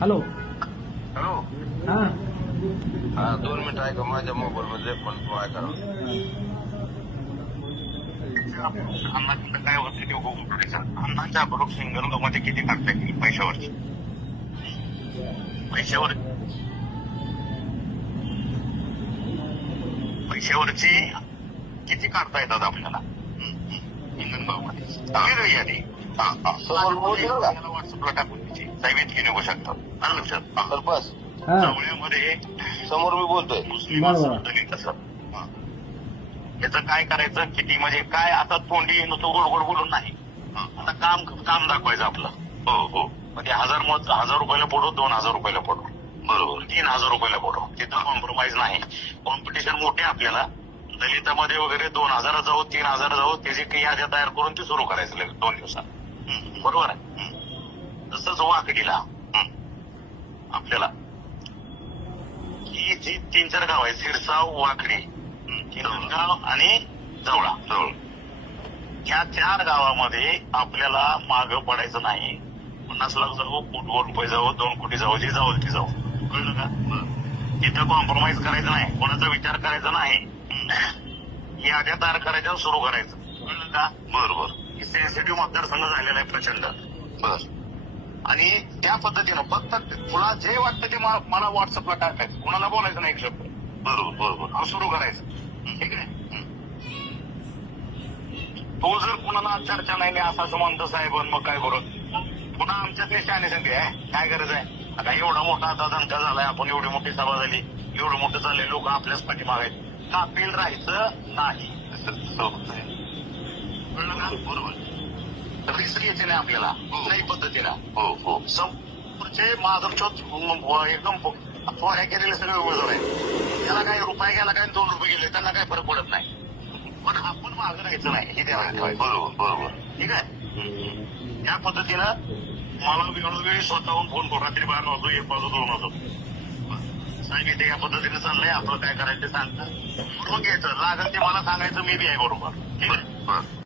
Hello. Hello. हा हा 2 मिनिटं ऐका, माझ्या मोबाईल मध्ये पण ऐका. अण्णांचं काय होतं ते अण्णांच्या अप्रोक्स सिंगलमध्ये किती टाकता येईल पैशावरची? पैशावरची किती काढता येतात आपल्याला हिंगणगावमध्ये? यादी व्हॉट्सअपला टाकून द्यायची. साहेब इतकी निघू शकतात. आलं लक्षात? बस हा जवळ्यामध्ये समोर मी बोलतोय मुस्लिम असं दलित असं. याचं काय करायचं? किती म्हणजे काय? आता तोंडी नुसतं गोड गोड बोलून नाही. आता काम दाखवायचं आपलं. हो हो. म्हणजे 1000 रुपयाला पडू, 2000 रुपयाला पडू, बरोबर 3000 रुपयाला पडू. तिथं कॉम्प्रोमाइज नाही. कॉम्पिटिशन मोठे आपल्याला. दलितामध्ये वगैरे 2000 जाऊ, 3000 जाऊ, त्याची काही याद्या तयार करून ते सुरू करायचं लगेच 2 दिवसात. बरोबर आहे. तसंच वाकडीला आपल्याला ही जी 3-4 गाव आहे, सिरसाव, वाकडी, हिंगणगाव आणि जवळा. ह्या 4 गावामध्ये आपल्याला मागं पडायचं नाही. 50 लाख जाऊ, 1 कोटी रुपये जाऊ, 2 कोटी जाऊ, जे जाऊ ते जाऊ. कळलं का? तिथं कॉम्प्रोमाइज करायचं नाही, कोणाचा विचार करायचा नाही. याद्या तयार करायच्या, सुरू करायचं. कळलं का? बरोबर. सेन्सिटिव्ह मतदारसंघ झालेला आहे प्रचंड. बर. आणि त्या पद्धतीनं फक्त तुला जे वाटतं ते मला व्हॉट्सअपला टाकायचं, कुणाला बोलायचं नाही एक शब्द. बरोबर बरोबर. सुरू करायचं. ठीक आहे. तो जर कुणाला चर्चा नाही असं म्हणतो साहेब, मग काय करू? पुन्हा आमच्या देशाने सांगते काय गरज आहे? आता एवढा मोठा आता दणका झालाय, आपण एवढी मोठी सभा झाली, एवढं मोठं झालंय, लोक आपल्याच पाठीमागे आहेत. कापील राहायचं नाही. कळलं का? बरोबर. रिस्क घ्यायची नाही आपल्याला कुठल्याही पद्धतीनं. हो हो. समोरचे माधवचोत एकदम फवाऱ्या केलेले सगळे उमेदवार आहेत. त्याला काय रुपये गेला काय 2 रुपये गेले, त्यांना काय फरक पडत नाही. पण आपण मागं राहायचं नाही हे ध्यानात ठेवायचं. बरोबर बरोबर. ठीक आहे. या पद्धतीनं मला वेळोवेळी स्वतःहून फोन करून रात्री 12 वाजतो, 1 वाजतो, 2 वाजतो साहेब इथे या पद्धतीने चाललंय, आपलं काय करायचं ते सांगतं. बरोबर घ्यायचं, लागेल ते मला सांगायचं, मी बी आहे बरोबर. ठीक आहे.